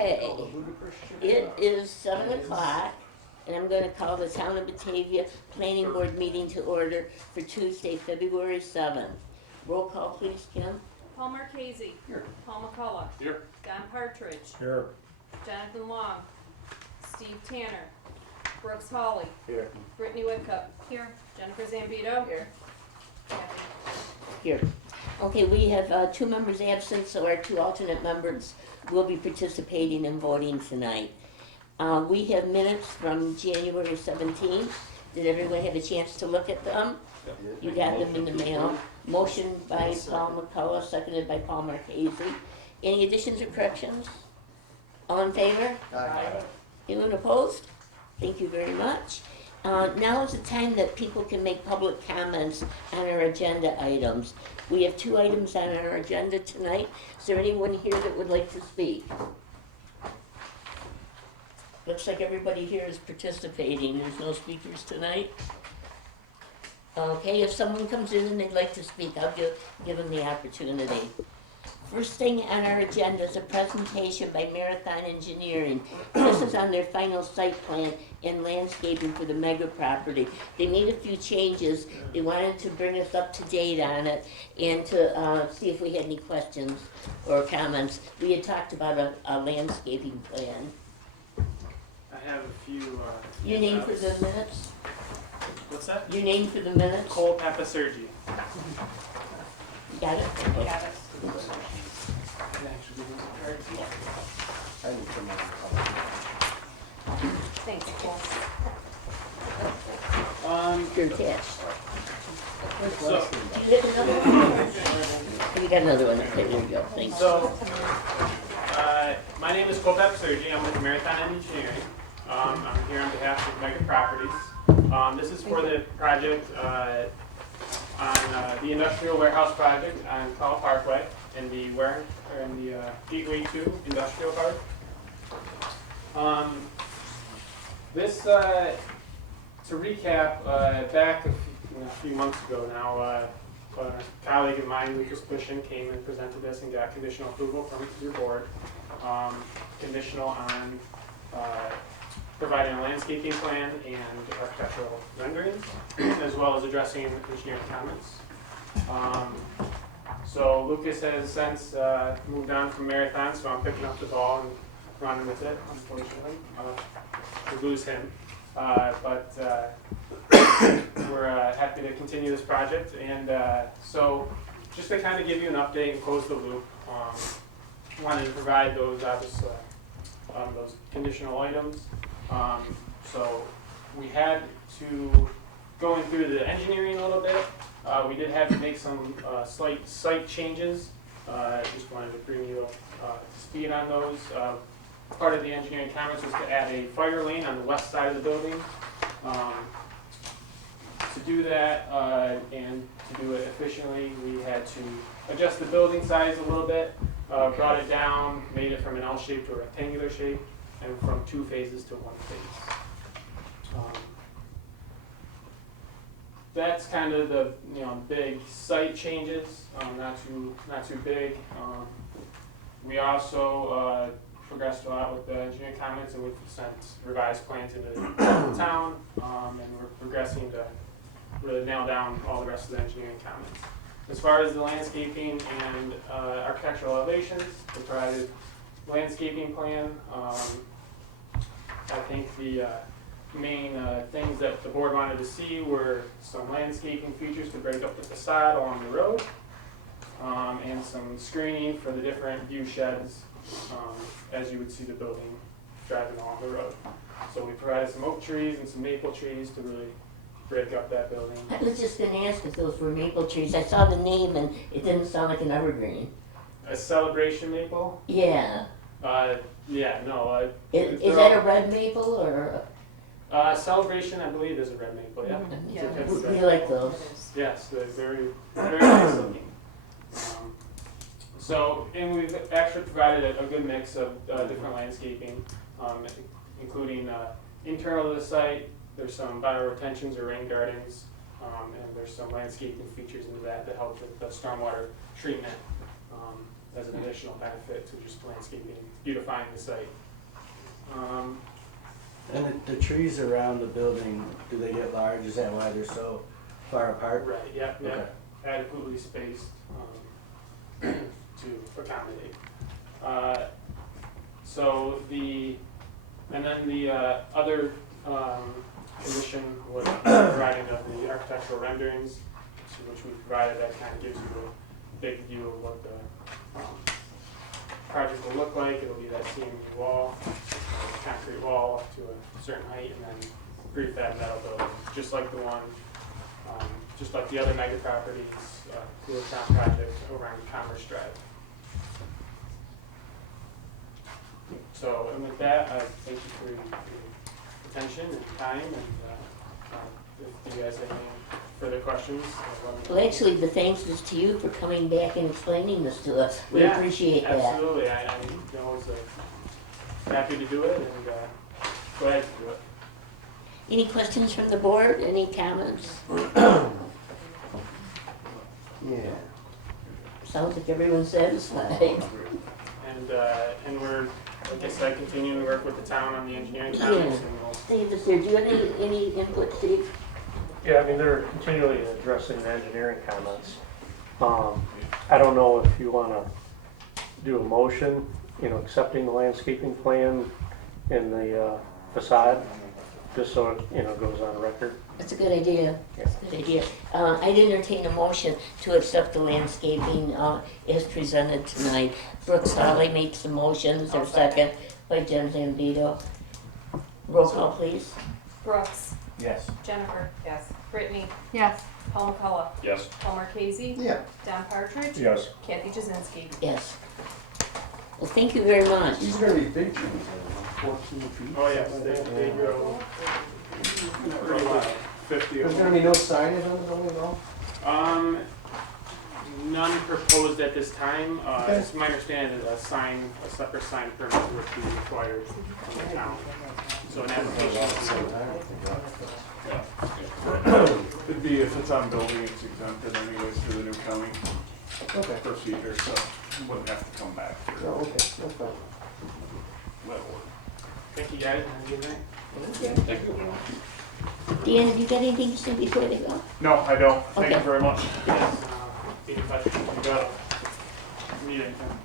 Okay, it is 7 o'clock, and I'm going to call the Town of Batavia Planning Board meeting to order for Tuesday, February 7th. Roll call, please, Kim. Paul Marchese. Here. Paul McCullough. Here. Don Partridge. Here. Jonathan Long. Steve Tanner. Brooks Hawley. Here. Brittany Whitcup. Here. Jennifer Zambito. Here. Kathy. Here. Okay, we have 2 members absent, so our 2 alternate members will be participating in voting tonight. We have minutes from January 17th. Did everyone have a chance to look at them? You got them in the mail. Motion by Paul McCullough, seconded by Paul Marchese. Any additions or corrections? All in favor? Aye. Anyone opposed? Thank you very much. Now is the time that people can make public comments on our agenda items. We have 2 items on our agenda tonight. Is there anyone here that would like to speak? Looks like everybody here is participating. There's no speakers tonight. Okay, if someone comes in and they'd like to speak, I'll give them the opportunity. First thing on our agenda is a presentation by Marathon Engineering. This is on their final site plan and landscaping for the mega property. They made a few changes. They wanted to bring us up to date on it and to see if we had any questions or comments. We had talked about a landscaping plan. I have a few. Your name for the minutes? What's that? Your name for the minutes? Cole Papasergi. Got it? Okay. Got it. I need some more. Thanks, Paul. You're attached. So, Do you have another one? You got another one. Okay, there you go. Thanks. so, my name is Cole Papasergi. I'm with Marathon Engineering. I'm here on behalf of Mega Properties. This is for the project on the industrial warehouse project on Call Parkway in the Gateway 2 Industrial Park. This, to recap, back a few months ago now, a colleague of mine, Lucas Bushin, came and presented this and got conditional approval from your board, conditional on providing a landscaping plan and architectural renderings, as well as addressing engineering comments. So Lucas has since moved on from Marathon, so I'm picking up the ball and running with it, unfortunately. We lose him. But we're happy to continue this project. And so just to kind of give you an update and close the loop, wanted to provide those those conditional items. So we had to, going through the engineering a little bit, we did have to make some slight site changes. Just wanted to bring you up to speed on those. Part of the engineering comments was to add a fire lane on the west side of the building. To do that and to do it efficiently, we had to adjust the building size a little bit, brought it down, made it from an L shape to a rectangular shape, and from 2 phases to 1 phase. That's kind of the big site changes, not too big. We also progressed a lot with the engineering comments, and we've sent revised plans into the town, and we're progressing to really nail down all the rest of the engineering comments. As far as the landscaping and architectural elevations, we provided landscaping plan. I think the main things that the board wanted to see were some landscaping features to break up the facade along the road, and some screening for the different view sheds as you would see the building driving along the road. So we provided some oak trees and some maple trees to really break up that building. I was just going to ask if those were maple trees. I saw the name and it didn't sound like an evergreen. A celebration maple? Yeah. Yeah, no. Is that a red maple or? Celebration, I believe, is a red maple, yeah. Yeah. It's a type of We red like maple. those. Yes, they're very, very nice looking. And we've actually provided a good mix of different landscaping, including internal to the site. There's some bioretentions or rain gardens, and there's some landscaping features into that help with the stormwater treatment. as an additional benefit to just landscaping, beautifying the site. And the trees around the building, do they get large? Is that why they're so far apart? Right, yep, Okay. yep, adequately spaced to accommodate. And then the other condition was providing of the architectural renderings, which we provided. That kind of gives you a big view of what the project will look like. It'll be that CMU wall, concrete wall up to a certain height, and then prefab metal building, just like the one, just like the other mega properties, Lewiston project around Commerce Drive. So, and with that, I thank you for your attention and time, and if you guys have any further questions, let me know. Well, actually, the thanks is to you for coming back and explaining this to us. We Yeah, appreciate that. Absolutely, I was happy to do it, and glad to do it. Any questions from the board? Any comments? Yeah. Sounds like everyone's satisfied. And we're, like I said, continuing to work with the town on the engineering comments, and we'll Davis, do you have any input, Steve? Yeah, I mean, they're continually addressing the engineering comments. I don't know if you want to do a motion, accepting the landscaping plan and the facade, just so it, goes on record. That's a good idea. That's a good idea. I'd entertain a motion to accept the landscaping as presented tonight. Brooks Holly makes the motion. Is there a second? By Jen Zambito. Roll call, please. Brooks. Yes. Jennifer. Yes. Brittany. Yes. Paul McCullough. Yes. Paul Marquesi. Yeah. Don Partridge. Yes. Kathy Jazinski. Yes. Well, thank you very much. These are gonna be big trees, 14 feet. Oh, yes, they grow pretty well, 50 There's of gonna them. be no signage on the building at all? None proposed at this time. Okay. It's my understanding that a separate sign permit would be required from the town. So an application. It'd be, if it's on building, it's exempted anyways through the new county Okay. procedure, so you wouldn't have to come back for Oh, okay, no problem. that work. Thank you guys, have a good night. Dan, have you got anything to say before they go? No, I don't. Thank you Okay. very much. Yes, be in touch if you got need anything.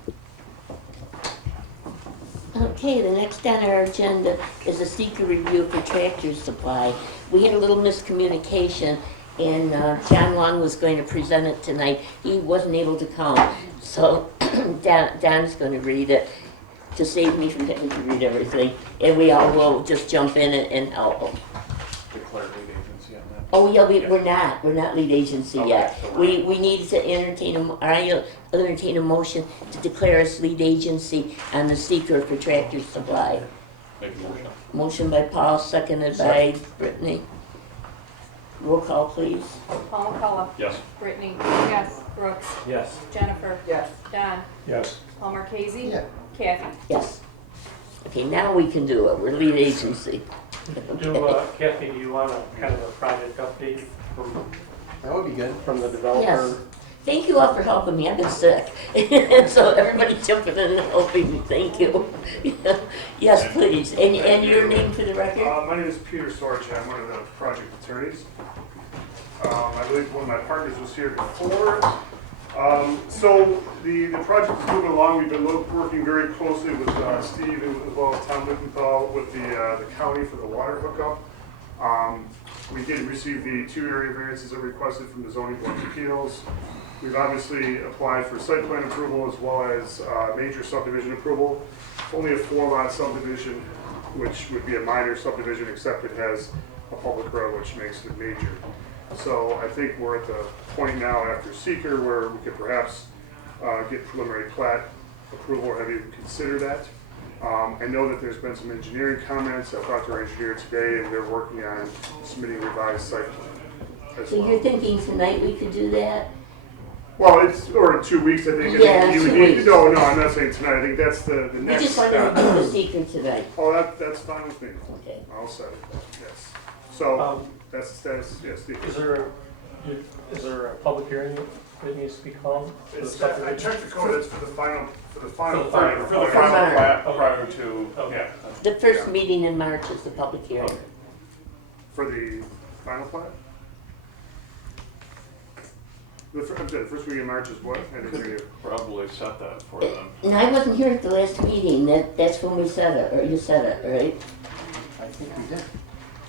Okay, the next on our agenda is a seeker review for Tractor Supply. We had a little miscommunication, and John Long was going to present it tonight. He wasn't able to come, so Don's going to read it to save me from having to read everything. And we all will just jump in and help. Declare lead agency on that. Oh, yeah, we're not lead agency Okay, yet. so We need to I'll entertain a motion to declare us lead agency on the seeker for Tractor Supply. Make a motion. Motion by Paul, seconded by Brittany. Roll call, please. Paul McCullough. Yes. Brittany. Yes. Brooks. Yes. Jennifer. Yes. Don. Yes. Paul Marquesi. Yeah. Kathy. Yes. Okay, now we can do it. We're lead agency. Kathy, do you want a kind of a project update That would be good. from the developer? Yes. Thank you all for helping me. I've been sick. So everybody jumping in and helping me. Thank you. Yes, please. And your name for the record? My name is Peter Storch. I'm one of the project attorneys. I believe one of my partners was here before. So the project is moving along. We've been working very closely with Steve and as well as Tom Wickenthal with the county for the water hookup. We did receive the 2 area variances that were requested from the zoning board of appeals. We've obviously applied for site plan approval as well as major subdivision approval. Only a 4-lot subdivision, which would be a minor subdivision, except it has a public road, which makes it major. So I think we're at the point now after seeker where we could perhaps get preliminary plat approval or have you consider that. I know that there's been some engineering comments. I talked to our engineer today and they're working on submitting revised site plan as So well. you're thinking tonight we could do that? Well, or in 2 weeks, I think. Yeah, you would 2 need- weeks. No, I'm not saying tonight. I think that's the We next just wanted step. to do the seeker tonight. Oh, that's fine with me. Okay. I'll set it, yes. So, Um, that's the status, yes, Steve. Is there a public hearing it needs to be called? for the It's, I subdivision? checked the code, it's for the final For the final plan. For the final March. plat prior to, yeah. The first meeting in March is the public hearing. For the final plat? I'm sorry, the first week in March is what? I didn't hear you. Probably set that for them. And I wasn't here at the last meeting, that's when we said it, or you said it, right? I think we did.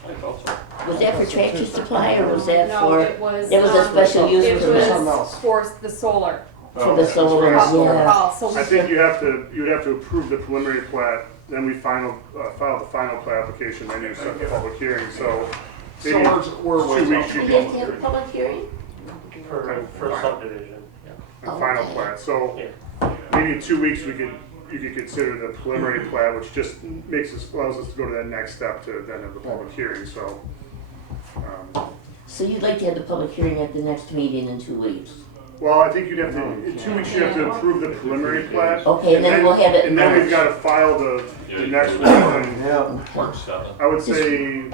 I thought so. Was that for tractor supply, or was that No, for, it was. there was a special use It for the, something was else. for the solar. for the solar, that's right. yeah. So we I think you would have to approve the preliminary plat, then we file the final plat application, then you set the public hearing, so. So maybe we're 2 waiting weeks We you have to can, have a public hearing? For subdivision, yeah. the final Okay. plat, so Yeah. maybe in 2 weeks you could consider the preliminary plat, which just allows us to go to that next step to then have the public hearing, so. So you'd like to have the public hearing at the next meeting in 2 weeks? Well, I think you'd have to, in 2 weeks, you have to approve the preliminary plat. Okay, and then we'll have it in And then we've March. gotta file the next one, and Yeah. March 7th. I would say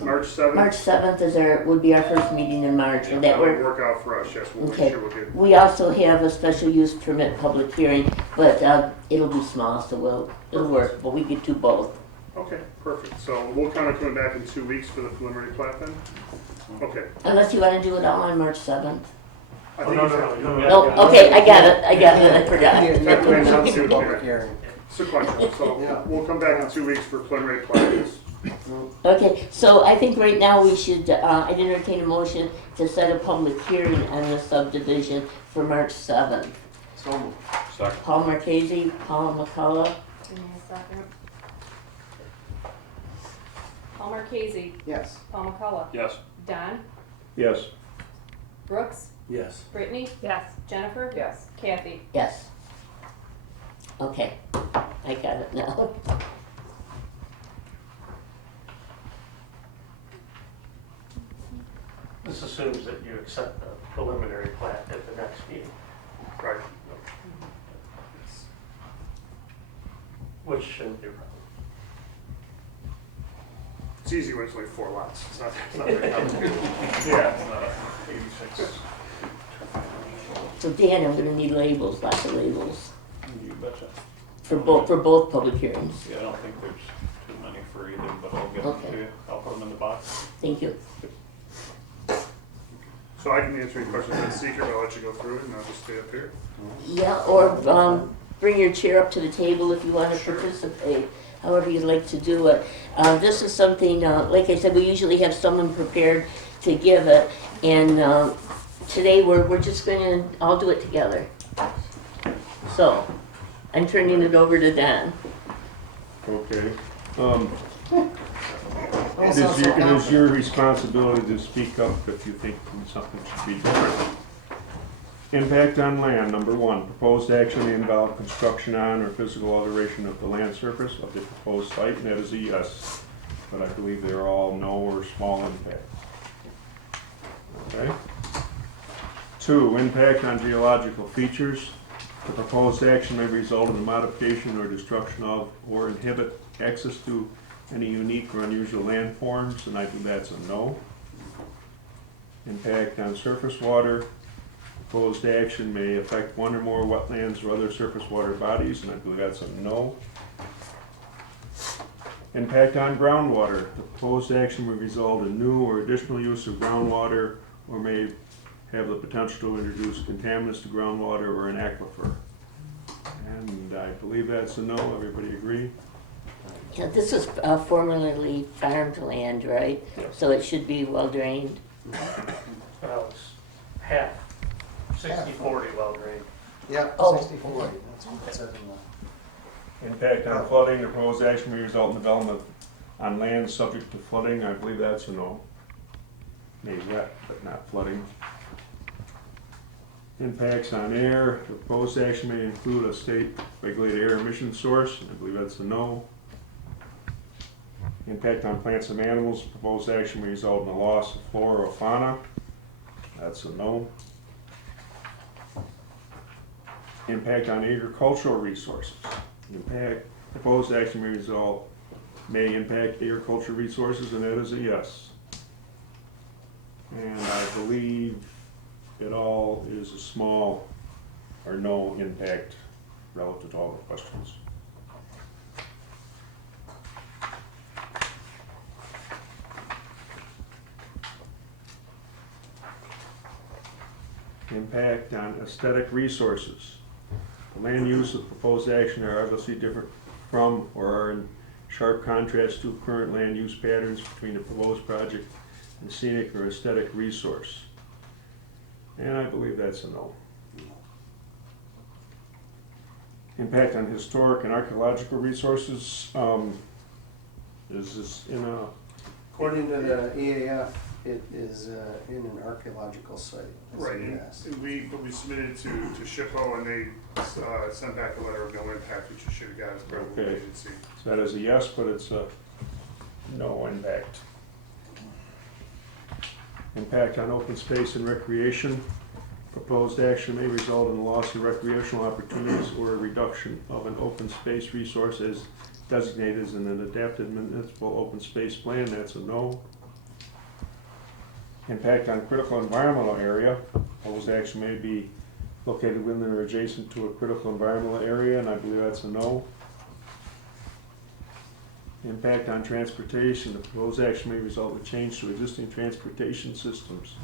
March 7th. March 7th would be our first meeting in March, would that That would work? work out for us, yes, we'll make Okay. sure we'll get. We also have a special use permit public hearing, but it'll be small, so it'll work, but we could do both. Okay, perfect, so we'll kind of come back in 2 weeks for the preliminary plat then? Okay. Unless you wanna do it all on March 7th? I Oh, think no, it's- no, no, you Oh, don't- okay, I got it, I Technically, forgot. it's sounds a good, public yeah. hearing. Sequential, so Yeah. we'll come back in 2 weeks for preliminary plans. Okay, so I think right now we should, I'd entertain a motion to set a public hearing on the subdivision for March 7th. So moved. Second. Paul Marchese, Paul McCullough, Give me a second. Paul Marchese, Yes. Paul McCullough, Yes. Don, Yes. Brooks, Yes. Brittany, Yes. Jennifer. Yes. Kathy. yes. Okay, I got it now. This assumes that you accept the preliminary plat at the next meeting. Right. Which shouldn't be a problem. It's easy when it's only 4 lots, it's not very complicated. Yeah, it's not 86. So Dan, I'm gonna need labels, lots of labels, You betcha. for both public hearings. Yeah, I don't think there's too many for either, but I'll get them Okay. to you. I'll put them in the box. Thank you. So I can answer any questions on SEQR, but I'll let you go through it and I'll just stay up here. Yeah, or bring your chair up to the table if you want to participate, however you'd like to do it. This is something, like I said, we usually have someone prepared to give it, and today we're just going to all do it together. So, I'm turning it over to Don. Okay. Don't It sound is so your, it is your confident. responsibility to speak up if you think something should be different. Impact on land, number 1, proposed action may involve construction on or physical alteration of the land surface of the proposed site, and that is a yes. But I believe they're all no or small impact. Okay? 2, impact on geological features. The proposed action may result in the modification or destruction of or inhibit access to any unique or unusual landforms, and I think that's a no. Impact on surface water. Proposed action may affect one or more wetlands or other surface water bodies, and I believe that's a no. Impact on groundwater. The proposed action may result in new or additional use of groundwater or may have the potential to introduce contaminants to groundwater or an aquifer. And I believe that's a no. Everybody agree? Yeah, this is formerly farmed land, right? So it should be well drained. Well, it's half, 60/40 well drained. Yeah, Oh. 60/40, that's what it says in the. Impact on flooding, the proposed action may result in development on land subject to flooding, I believe that's a no. May wet, but not flooding. Impacts on air, the proposed action may include a state regulated air emission source, I believe that's a no. Impact on plants and animals, the proposed action may result in the loss of flora or fauna, that's a no. Impact on agricultural resources. Proposed action may impact agricultural resources, and that is a yes. And I believe it all is a small or no impact relative to all the questions. Impact on aesthetic resources. The land use of proposed action are obviously different from or are in sharp contrast to current land use patterns between the proposed project and scenic or aesthetic resource. And I believe that's a no. Impact on historic and archaeological resources, is this in a, According to the EAF, it is in an archaeological site. That's Right, what it and has. we submitted to SHPO and they sent back a letter of no impact, which you should have got as part of the Okay. agency. so that is a yes, but it's a no impact. Impact on open space and recreation. Proposed action may result in the loss of recreational opportunities or a reduction of an open space resource as designated as an adapted municipal open space plan. That's a no. Impact on critical environmental area. Proposed action may be located within or adjacent to a critical environmental area, and I believe that's a no. Impact on transportation. The proposed action may result in change to existing transportation systems.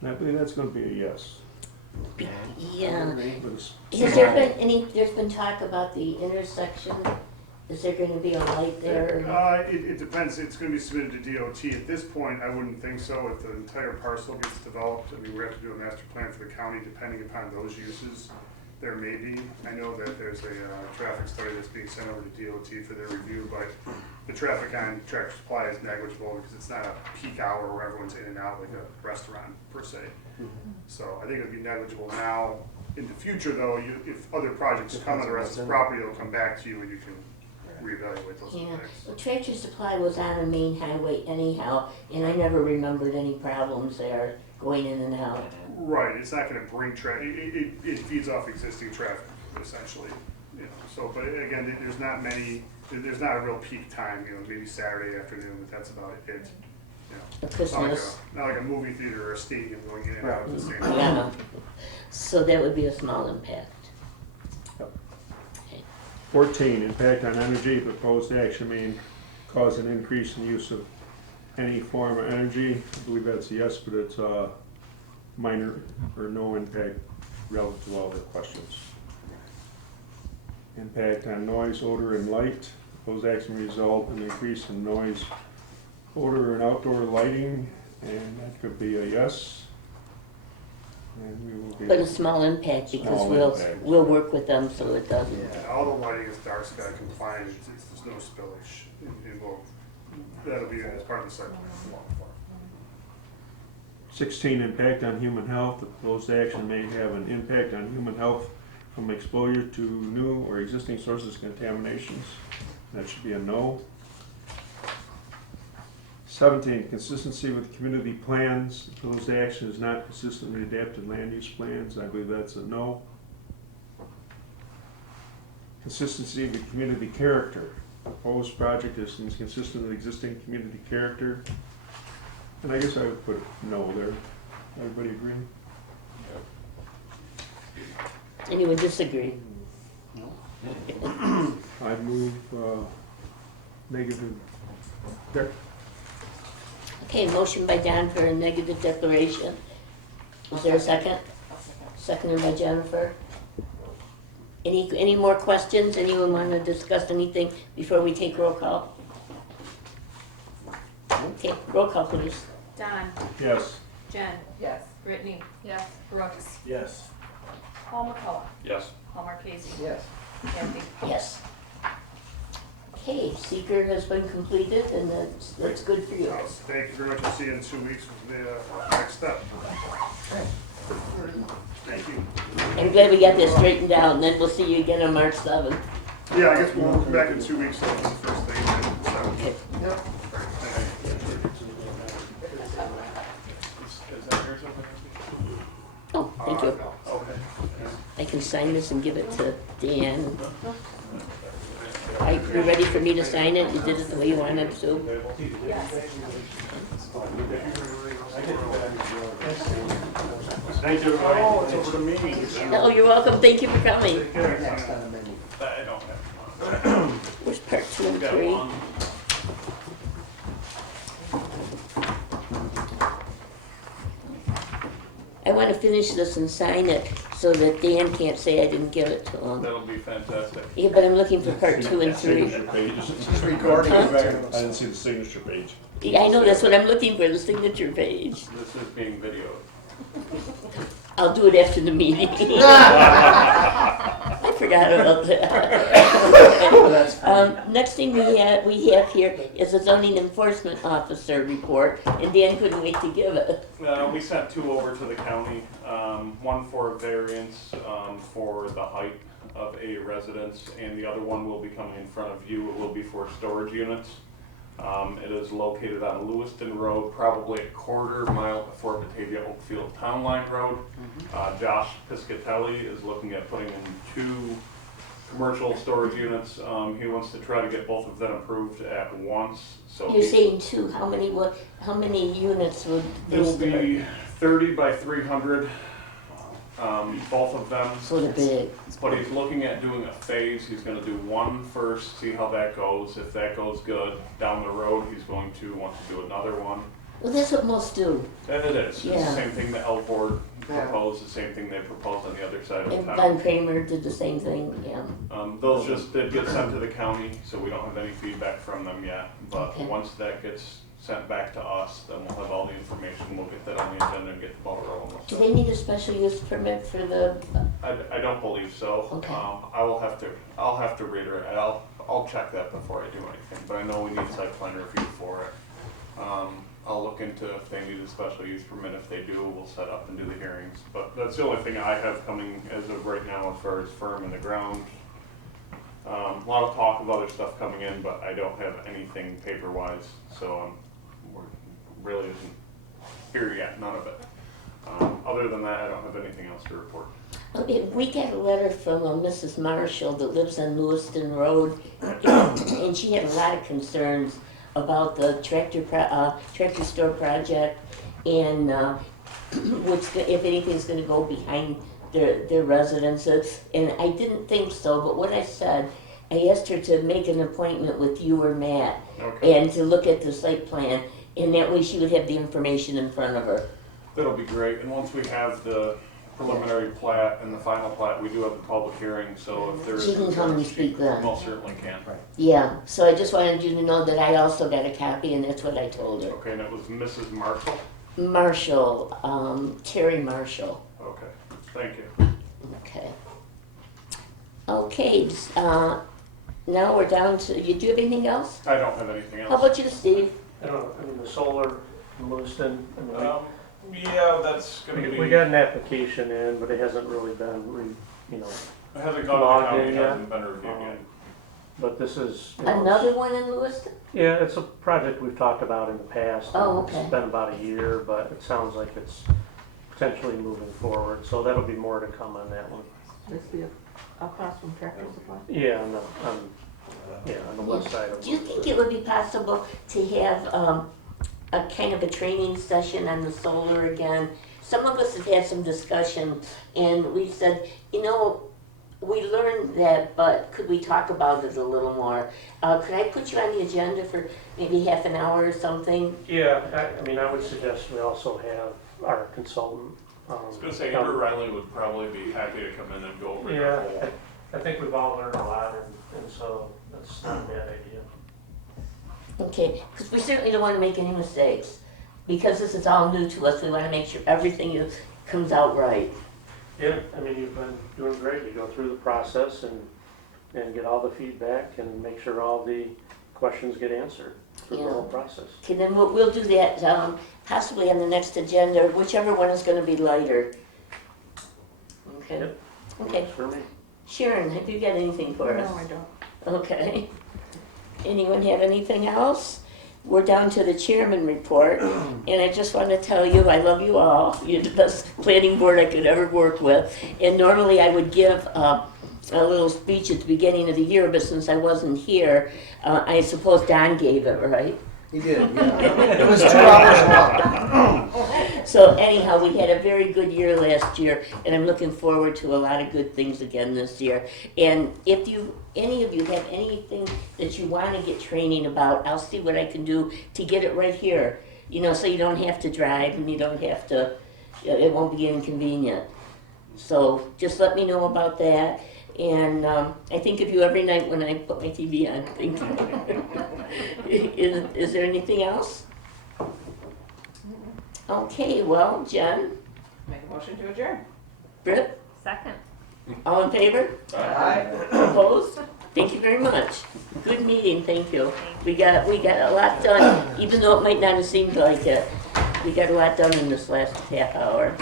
And I believe that's going to be a yes. Yeah. But it's- Has there been any, there's been talk about the intersection? Is there gonna be a light there? It depends, it's gonna be submitted to DOT. At this point, I wouldn't think so. If the entire parcel gets developed, I mean, we have to do a master plan for the county depending upon those uses. There may be, I know that there's a traffic study that's being sent over to DOT for their review, but the traffic on Tractor Supply is negligible because it's not a peak hour where everyone's in and out like a restaurant per se. So I think it'd be negligible now. In the future though, if other projects come on the rest of the property, they'll come back to you and you can reevaluate those Yeah, impacts. well, Tractor Supply was on a main highway anyhow, and I never remembered any problems there going in and out. Right, it's not gonna bring traffic, it feeds off existing traffic essentially, you know, so, but again, there's not a real peak time, you know, maybe Saturday afternoon, but that's about it, you know. It's not like Christmas. not like a movie theater or a stadium going in and out at the same time. Yeah, so that would be a small impact. 14, impact on energy. Proposed action may cause an increase in use of any form of energy. I believe that's a yes, but it's a minor or no impact relative to all the questions. Impact on noise, odor, and light. Proposed action may result in an increase in noise, odor, and outdoor lighting, and that could be a yes. And we will be. But a small impact because Small impact. we'll work with them so it doesn't. Yeah, all the lighting is dark sky compliant, there's no spillage, that'll be as part of the site plan. 16, impact on human health. The proposed action may have an impact on human health from exposure to new or existing sources of contaminations. That should be a no. 17, consistency with community plans. The proposed action is not consistently adapted land use plans. I believe that's a no. Consistency with community character. Proposed project is consistent with existing community character. And I guess I would put no there. Everybody agree? Anyone disagree? I move negative. There. Okay, motion by Don for a negative declaration. Is there a second? Seconded by Jennifer. Any more questions? Anyone want to discuss anything before we take roll call? Okay, roll call please. Don, Yes. Jen, Yes. Brittany, Yes. Brooks, Yes. Paul McCullough, Yes. Paul Marquesi, Yes. Kathy. Yes. Okay, SEQR has been completed and that's good for you. Thank you very much, I'll see you in 2 weeks with the next step. Thank you. I'm glad we got this straightened out and then we'll see you again on March 7th. Yeah, I guess we'll come back in 2 weeks, so that's the first thing, so. Okay. Yep. Oh, thank you. I can sign this and give it to Dan. Are you ready for me to sign it? You did it the way you wanted to? Yes. Thank you, Oh, it's over to me. Oh, you're welcome, thank you for coming. Take care. Next on the menu. I don't have one. Where's part 2 and Got 3? one. I want to finish this and sign it so that Dan can't say I didn't give it to him. That'll be fantastic. Yeah, but I'm looking for part 2 and 3. Signature page. She's recording it. I didn't see the signature page. Yeah, I know, that's what I'm looking for, the signature page. This is being videoed. I'll do it after the meeting. I forgot about that. That's fine. Next thing we have here is a zoning enforcement officer report, and Dan couldn't wait to give it. We sent 2 over to the county, one for variance for the height of a residence, and the other one will be coming in front of you. It will be for storage units. It is located on Lewiston Road, probably a quarter mile before Batavia Oakfield Town Line Road. Josh Piscatelli is looking at putting in 2 commercial storage units. He wants to try to get both of them approved at once. So You're saying 2, how many units would it will this be? be 30 by 300, both of them. Sort of big. But he's looking at doing a phase. He's going to do one first, see how that goes. If that goes good, down the road he's going to want to do another one. Well, that's what most do. And it is. It's Yeah. the same thing the L board Yeah. proposed, the same thing they proposed on the other side of And town. Von Kramer did the same thing, yeah. Those just did get sent to the county, so we don't have any feedback from them yet. But Okay. once that gets sent back to us, then we'll have all the information. We'll get that on the agenda and get the ball rolling. Do they need a special use permit for the, I don't believe so. Okay. I'll have to reiterate. I'll check that before I do anything. But I know we need site plan review for it. I'll look into if they need a special use permit. If they do, we'll set up and do the hearings. But that's the only thing I have coming as of right now as far as firm in the ground. A lot of talk of other stuff coming in, but I don't have anything paper-wise. So we're really isn't here yet, none of it. Other than that, I don't have anything else to report. okay, we got a letter from Mrs. Marshall that lives on Lewiston Road, and she had a lot of concerns about the tractor store project, and if anything's gonna go behind their residences, and I didn't think so, but what I said, I asked her to make an appointment with you or Matt, Okay. and to look at the site plan, and that way she would have the information in front of her. That'll be great. And once we have the preliminary plat and the final plat, we do have the public hearing. So if there is, She can come and speak then. most certainly can. Yeah, so I just wanted you to know that I also got a copy, and that's what I told her. Okay, and it was Mrs. Marshall? Marshall, Terry Marshall. Okay, thank you. Okay. Okay, now we're down to, do you have anything else? I don't have anything How else. about you, Steve? I don't know, I mean, the solar in Lewiston, I mean, Yeah, that's gonna be. we got an application in, but it hasn't really been, It hasn't gone to logged the county, in it yet. hasn't been reviewed yet. but this is. you know, Another one in Lewiston? Yeah, it's a project we've talked about in the past. Oh, okay. It's been about a year, but it sounds like it's potentially moving forward, so that'll be more to come on that one. This be across from Tractor Supply? Yeah, on the west side of. Do you think it would be possible to have a kind of a training session on the solar again? Some of us have had some discussion, and we said, we learned that, but could we talk about it a little more? Could I put you on the agenda for maybe half an hour or something? Yeah, I mean, I would suggest we also have our consultant. I was gonna say, Amber Riley would probably be happy to come in and go over your whole. Yeah, I think we've all learned a lot, and so that's not a bad idea. Okay, because we certainly don't want to make any mistakes. Because this is all new to us, we want to make sure everything comes out right. Yeah, I mean, you've been doing great. You go through the process and get all the feedback and make sure all the questions get answered through the Yeah. whole process. Okay, then we'll do that possibly on the next agenda, whichever one is going to be lighter. Okay. Yep. Okay. Works for me. Sharon, have you got anything for us? No, I don't. Okay. Anyone have anything else? We're down to the chairman report, and I just want to tell you, I love you all. You're the best planning board I could ever work with. And normally I would give a little speech at the beginning of the year, but since I wasn't here, I suppose Don gave it, right? He did, yeah. It was 2 hours long. So anyhow, we had a very good year last year, and I'm looking forward to a lot of good things again this year. And if any of you have anything that you want to get training about, I'll see what I can do to get it right here. You know, so you don't have to drive and you don't have to, it won't be inconvenient. So just let me know about that. And I think of you every night when I put my TV on. Thank you. Is there anything else? Okay, well, Jen, Make a motion to adjourn. Britt, Second. all in favor? Opposed? Thank you very much. Good meeting, thank you. We got a lot done, even though it might not have seemed like it. We got a lot done in this last half hour.